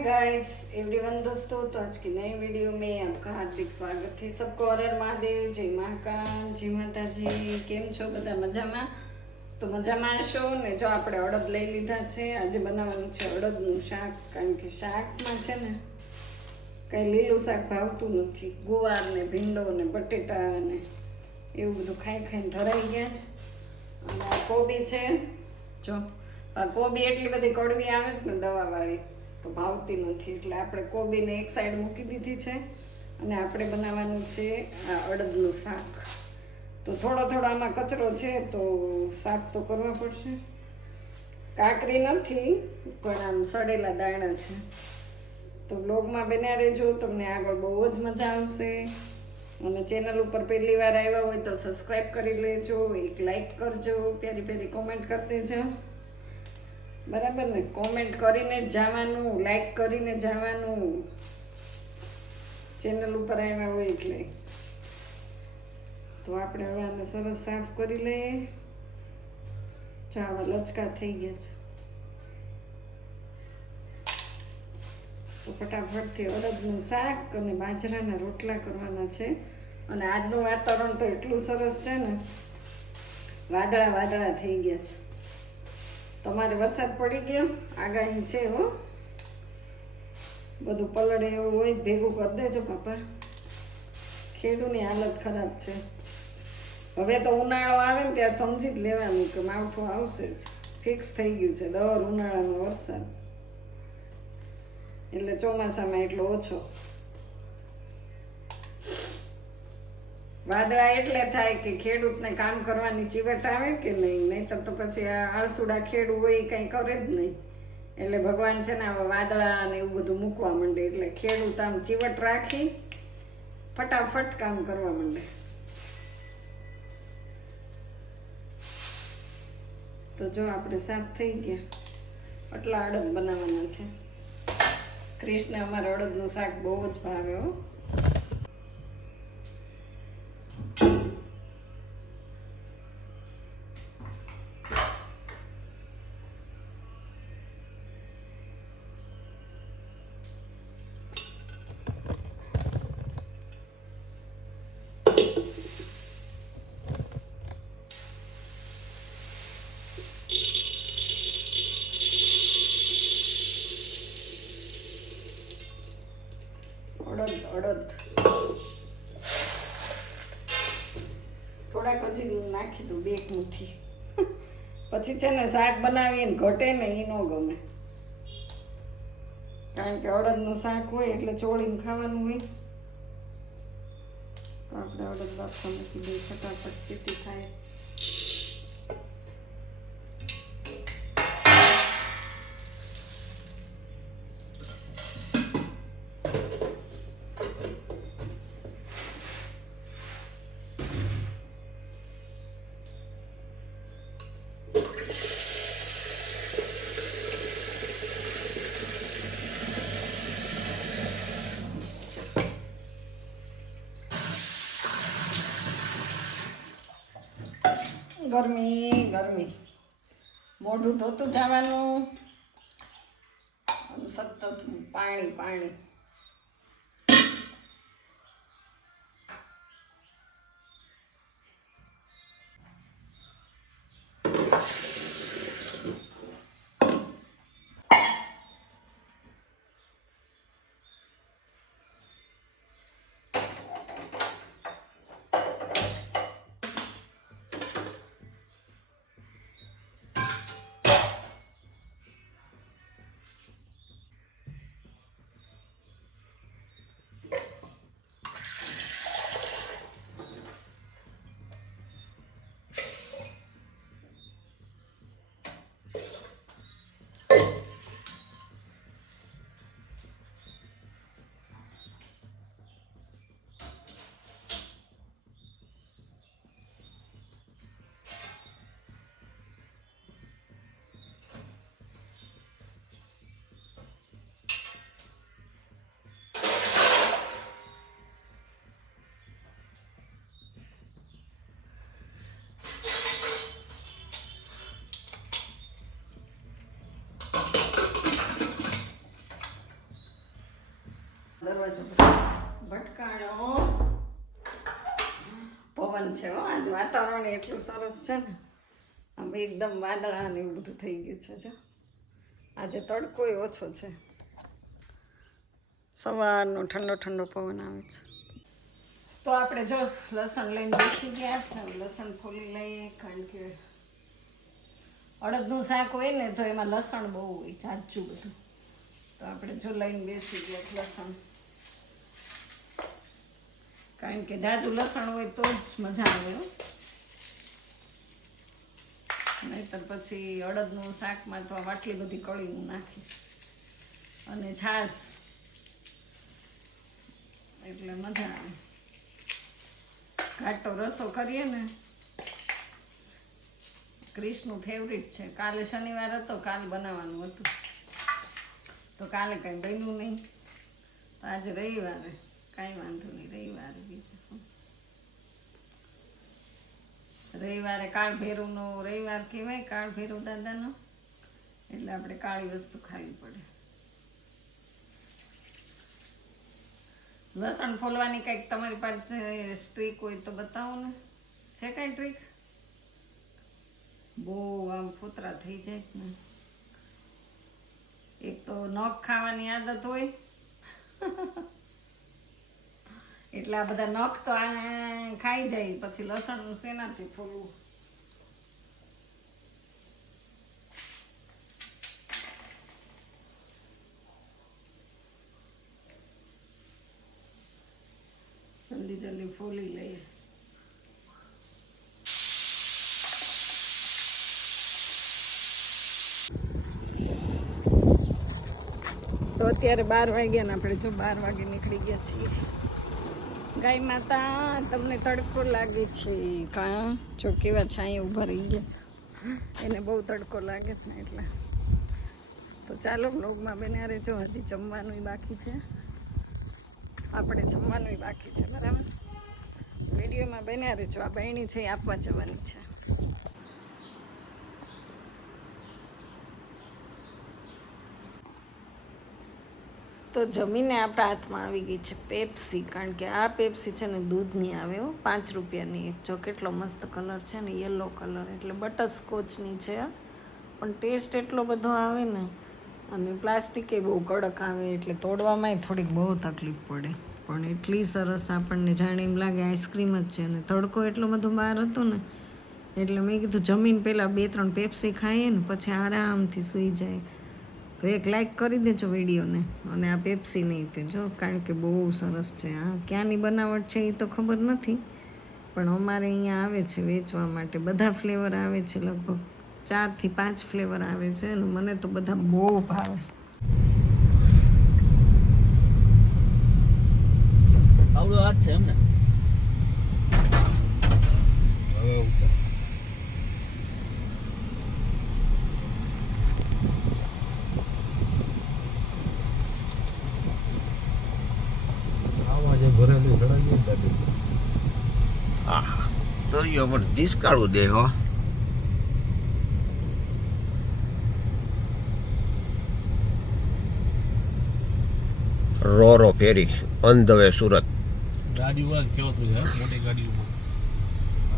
Guys everyone दोस्तों, तो आज की नई वीडियो में आपका हार्दिक स्वागत है। सबको हर हर महादेव, जय महाकाल, जय माताजी। केम छो बधा मजामा? तो मजामा हशो ने। जो આપણે અડદ લઈ લીધા છે, આજે બનાવવાનું છે અડદનું શાક। કારણ કે શાકમાં છે ને કંઈ લીલું શાક ભાવતું નથી। ગુવાર ને ભીંડો ને બટેટા ને એવું બધું ખાઈ ખાઈને ધરાઈ ગયા છે। અને આ કોબી છે, જો આ કોબી એટલી બધી કડવી આવે ને દવાવાળી, તો ભાવતી નથી। એટલે આપણે કોબીને એક સાઈડ મૂકી દીધી છે અને આપણે બનાવવાનું છે આ અડદનું શાક। તો થોડો થોડો આમાં કચરો છે, તો શાક તો કરવા પડશે। કાકરી નથી, પણ આમ સડેલા દાણા છે। તો બ્લોગમાં બન્યા રહેજો, તમને આગળ બહુ જ મજા આવશે। અને ચેનલ ઉપર પહેલી વાર આવ્યા હોય તો સબસ્ક્રાઈબ કરી લેજો, એક લાઈક કરજો, પ્યારી પ્યારી કોમેન્ટ કરી દેજો, બરાબર ને? કોમેન્ટ કરીને જવાનું, લાઈક કરીને જવાનું, ચેનલ ઉપર આવ્યા હોય એટલે। તો આપણે હવે આને સરસ સાફ કરી લઈએ। જો આવા લચકા થઈ ગયા છે, તો ફટાફટથી અડદનું શાક અને બાજરાના રોટલા કરવાના છે। અને આજનું વાતાવરણ તો એટલું સરસ છે ને, વાદળા વાદળા થઈ ગયા છે। તમારે વરસાદ પડી ગયો? આગાહી છે હો, બધું પલળે એવું હોય ભેગું કરી દેજો પાપા। ખેડૂની હાલત ખરાબ છે। હવે તો ઉનાળો આવે ને ત્યારે સમજી જ લેવાનું કે માવઠું આવશે જ, ફિક્સ થઈ ગયું છે। દર ઉનાળામાં વરસાદ, એટલે ચોમાસામાં એટલો ઓછો। વાદળા એટલે થાય કે ખેડૂતને કામ કરવાની ચીવટ આવે કે નહીં, નહીંતર તો પછી આ આળસુડા ખેડૂત હોય એ કંઈ કરે જ નહીં। એટલે ભગવાન છે ને આવા વાદળા ને એવું બધું મૂકવા માંડે, એટલે ખેડૂત આમ ચીવટ રાખી ફટાફટ કામ કરવા માંડે। તો જો આપણે સાફ થઈ ગયા, આટલા અડદ બનાવવાના છે। કૃષ્ણ અમારા અડદનું શાક બહુ જ ભાવે હો। અડદ થોડાક પછી નાખી દઉં, 2 મુઠ્ઠી। પછી છે ને શાક બનાવીને ઘટે ને એ ન ગમે, કારણ કે અડદનું શાક હોય એટલે ચોળીને ખાવાનું હોય। તો આપણે અડદ બાફવા મૂકી દઈએ, ફટાફટ સીટી થાય। ગરમી ગરમી, મોઢું ધોતું જવાનું, સતત પાણી પાણી। એટલું સરસ છે ને, આમ એકદમ વાદળા ને એવું બધું થઈ ગયું છે. જો આજે તડકોય ઓછો છે, સવારનો ઠંડો ઠંડો પવન આવે છે. તો આપણે જો લસણ લઈને બેસી ગયા, લસણ ફોલી લઈએ, કારણ કે અડદનું શાક હોય ને તો એમાં લસણ બહુ હોય, જાજુ બધું. તો આપણે જો લઈને બેસી ગયા લસણ, કારણ કે જાજુ લસણ હોય તો જ મજા આવે, નહીતર પછી અડદનું શાકમાં તો આટલી બધી કળી હું નાખીશ, અને છાશ, એટલે મજા આવે. ઘાટો રસો કરીએ ને, ક્રિશનું ફેવરિટ છે. કાલે શનિવાર હતો, કાલ બનાવવાનું હતું, તો કાલે કંઈ બન્યું નહીં. તો આજે રવિવારે કાંઈ વાંધો નહીં, રવિવારે બીજું શું. રવિવારે કાળ ભૈરવનો રવિવાર કહેવાય, કાળ ભૈરવ દાદાનો, એટલે આપણે કાળી વસ્તુ ખાવી પડે. લસણ ફોલવાની કંઈક તમારી પાસે સ્ટ્રીક હોય તો બતાવો ને, છે કાંઈ ટ્રીક? બહુ આમ ફોતરા થઈ જાય ને, એક તો નખ ખાવાની આદત હોય એટલે આ બધા નખ તો ખાઈ જાય, પછી લસણ શેનાથી ફોલવું? જલ્દી જલ્દી ફોલી લઈએ. તો અત્યારે 12 વાગ્યા ને આપણે જો 12 વાગે નીકળી ગયા છીએ. ગાય માતા તમને તડકો લાગે છે કાં? જો કેવા છાંયે ઊભા રહી ગયા છે, એને બહુ તડકો લાગે છે ને એટલે. તો ચાલો વ્લોગમાં બન્યા રહેજો, હજી જમવાનું બાકી છે, આપણે જમવાનું બાકી છે, બરાબર? વિડીયોમાં બન્યા રહેજો. આ બહેણી છે એ આપવા જવાની છે. તો જમીને આપણા હાથમાં આવી ગઈ છે પેપ્સી, કારણ કે આ પેપ્સી છે ને દૂધની આવે, 5 રૂપિયાની એક. જો કેટલો મસ્ત કલર છે ને, યલો કલર, એટલે બટરસ્કોચની છે, પણ ટેસ્ટ એટલો બધો આવે ને, અને પ્લાસ્ટિક એ બહુ કડક આવે, એટલે તોડવામાં થોડીક બહુ તકલીફ પડે, પણ એટલી સરસ આપણને જાણે એમ લાગે આઈસ્ક્રીમ જ છે. અને તડકો એટલો બધો બહાર હતો ને, એટલે મેં કીધું જમીન પહેલાં 2-3 પેપ્સી ખાઈએ ને પછી આરામથી સૂઈ જાય. તો એક લાઈક કરી દેજો વિડીયોને, અને આ પેપ્સી નહીં તે જો, કારણ કે બહુ સરસ છે. આ ક્યાંની બનાવટ છે એ તો ખબર નથી, પણ અમારે અહીંયા આવે છે વેચવા માટે. બધા ફ્લેવર આવે છે, લગભગ 4 થી 5 ફ્લેવર આવે છે, અને મને તો બધા બહુ ભાવે. આવડો હાથ છે એમને? ભરેલી ચડાવી દાદી. હા, દરિયો પણ દિસકાળું દે હો. રોરો ફેરી ઓન ધ વે સુરત. ગાડી વાળ કેવો તો છે, મોટી ગાડી ઉપર.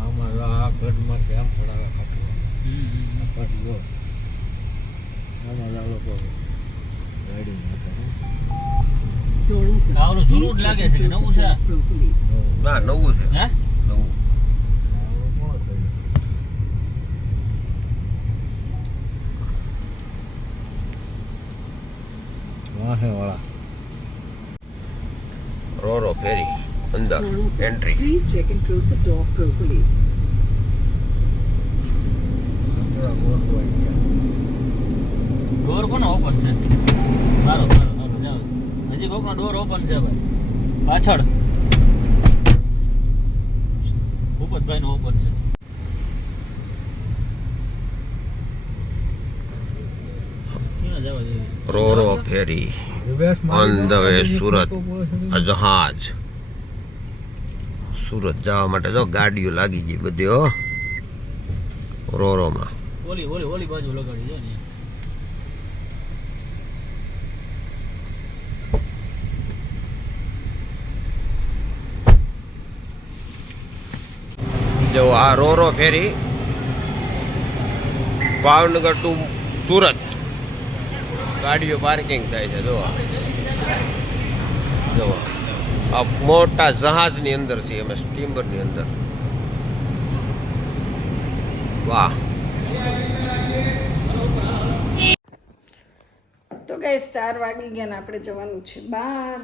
આમાં આ ઘરમાં કેમ ચડાવે ખાતું પાટી આમાં લોકો ગાડી આવડું જૂનું જ લાગે છે કે નવું છે? ના, નવું છે. હે? નવું. વાહે વાળા રોરો ફેરી અંદર entry. Please check and close the door properly. Door કોનો ઓપન છે? સારો સારો સારો જાવ. હજી કોકનો ડોર ઓપન છે ભાઈ, પાછળ ભૂપતભાઈ નો ઓપન છે. ક્યાં જવા જોઈએ? રોરો ફેરી ઓન ધ વે સુરત. જહાજ સુરત જવા માટે તો ગાડીઓ લાગી ગઈ બધી હો રોરોમાં. ઓલી ઓલી ઓલી બાજુ લગાડી છે ને. જો આ રોરો ફેરી ભાવનગર ટુ સુરત ગાડીઓ પાર્કિંગ થાય છે. જો જો આ મોટા જહાજની અંદર છીએ અમે, સ્ટીમરની અંદર. વાહ. તો ગાઈસ 4 વાગી ગયા ને આપણે જવાનું છે બહાર,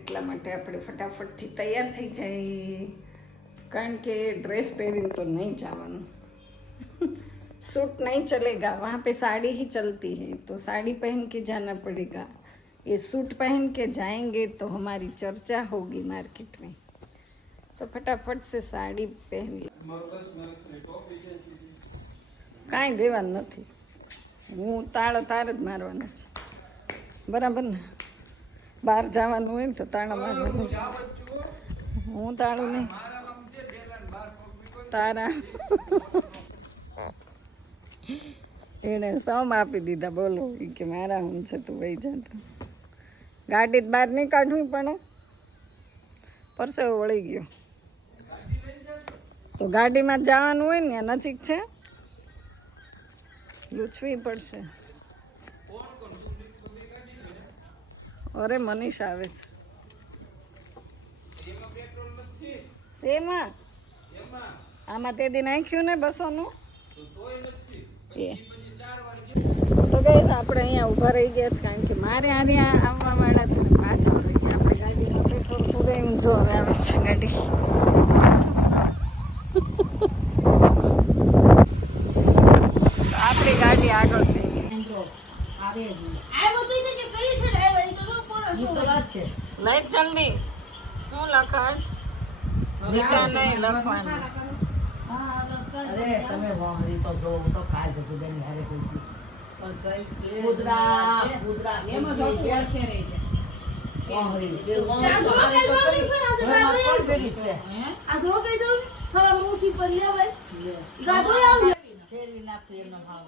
એટલા માટે આપણે ફટાફટથી તૈયાર થઈ જાય, કારણ કે ડ્રેસ પહેરીને તો નહીં જવાનું. सूट नहीं चलेगा, वहाँ पे साड़ी ही चलती है, तो साड़ी पहन के जाना पड़ेगा. ये सूट पहन के जाएंगे तो हमारी चर्चा होगी मार्केट में, तो फटाफट से साड़ी पहन ली. કાંઈ દેવાનું નથી, હું તાળો તાર જ મારવાનો છે, બરાબર ને? બહાર જવાનું હોય ને તો તાળા મારવાનું છે. હું તાળું નહીં, તારા એને સમ આપી દીધા. બોલો કે મારા હું છે, તું વહી જતો. ગાડી બહાર નહીં કાઢવી પણ પરસેવો વળી ગયો. તો ગાડીમાં જવાનું હોય ને, નજીક છે, લૂછવી પડશે. અરે મનીષ આવે છે. શેમાં? આમાં તે દી નાખ્યું ને 200 નું. તો ગઈસ આપણે અહીંયા ઊભા રહી ગયા છે, કારણ કે મારે આરે આવવા વાળા છે ને પાછળ રહી ગયા. આપણે ગાડીમાં પેટ્રોલ પૂરાયું. જો હવે આવે છે ગાડી. આપણી ગાડી આગળ થઈ ગઈ. લાઈટ જલ્દી શું લખાશ? નહીં લખવાનું. અરે તમે વાહરી તો જો હું તો કાલ જતું બેન હારે કોઈ કુદરા એમાં જો યાર છે રે છે વાહરી એ વાહરી તો આને તો કરી કોણ ફેરી છે આ ધો ગઈ જો હવે મોટી પર લેવાય ગાડો આવી ફેરવી નાખી એમનો ભાવ